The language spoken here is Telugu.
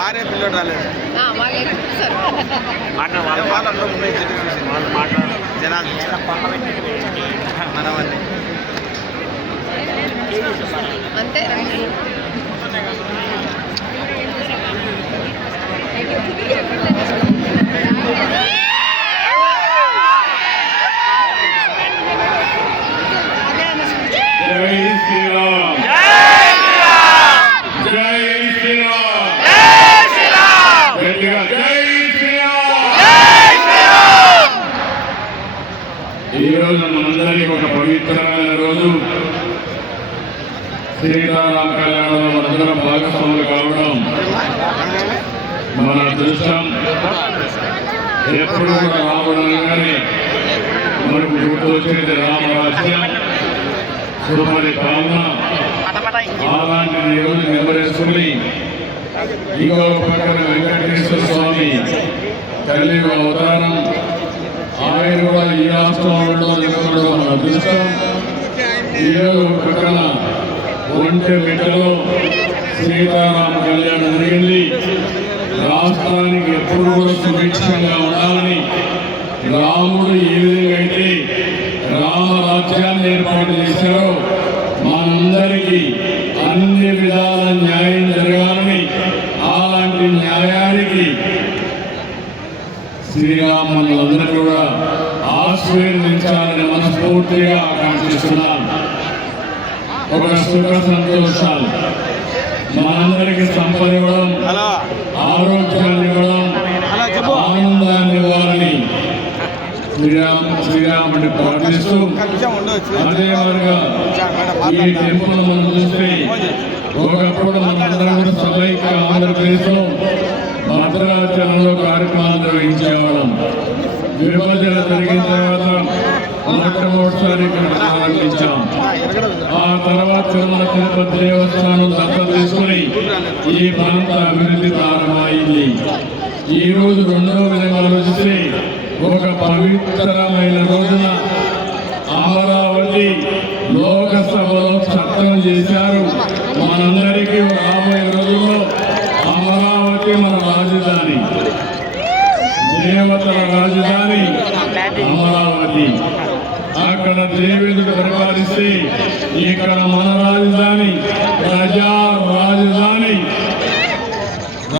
భార్య పిల్లడు రాలేదు జనాలు మనవన్నీ అంతే. ఈ రోజు మనందరికీ ఒక పవిత్రమైన రోజు. సీతారామ కళ్యాణంలో మనందరం భాగస్వాములు కావడం మన అదృష్టం. ఎప్పుడు కూడా రావడంగానే మనకు గుర్తొచ్చేది రామరాజ్యం, సుమరి పాలన. అలాంటి ఈ రోజు నెంబరేసుకుని ఇంకో పక్కన వెంకటేశ్వర స్వామి తల్లి అవతారం, ఆయన కూడా ఈ రాష్ట్రంలో నిలబడడం మన అదృష్టం. ఈరోజు పక్కన ఒంటెమిట్టలో సీతారామ కళ్యాణం జరిగింది. రాష్ట్రానికి ఎప్పుడు కూడా సుభిక్షంగా ఉండాలని రాముడు ఏ విధంగా అయితే రామరాజ్యాన్ని ఏర్పాటు చేశారో మనందరికీ అన్ని విధాల న్యాయం జరగాలని, అలాంటి న్యాయానికి శ్రీరాములందరూ కూడా ఆశీర్వదించాలని మనస్ఫూర్తిగా ఆకాంక్షిస్తున్నాను. ఒక సుఖ సంతోషాలు మనందరికీ సంపద ఇవ్వడం, ఆరోగ్యాన్ని ఇవ్వడం, ఆనందాన్ని ఇవ్వాలని శ్రీరాముడిని ప్రార్థిస్తూ, అదేవిధంగా ఈ టెంపుల్ మనం చూస్తే ఒకప్పుడు మనందరం కూడా సమైక్య ఆంధ్రప్రదేశ్లో భద్రాచలంలో కార్యక్రమాలు నిర్వహించేవాళ్ళం. విభజన జరిగిన తర్వాత మొట్టమొదటిసారి ఇక్కడ ప్రారంభించాం. ఆ తర్వాత తిరుమల తిరుపతి దేవస్థానం దత్తత తీసుకుని ఈ ప్రాంత అభివృద్ధి ప్రారంభమైంది. ఈ రోజు రెండో విధంగా ఆలోచిస్తే ఒక పవిత్రమైన రోజున అమరావతి లోకసభలో చట్టం చేశారు. మనందరికీ రాబోయే రోజుల్లో అమరావతి మన రాజధాని, దేవతల రాజధాని అమరావతి. అక్కడ దేవేంద్రుడు పరిపాలిస్తే ఇక్కడ మన రాజధాని ప్రజా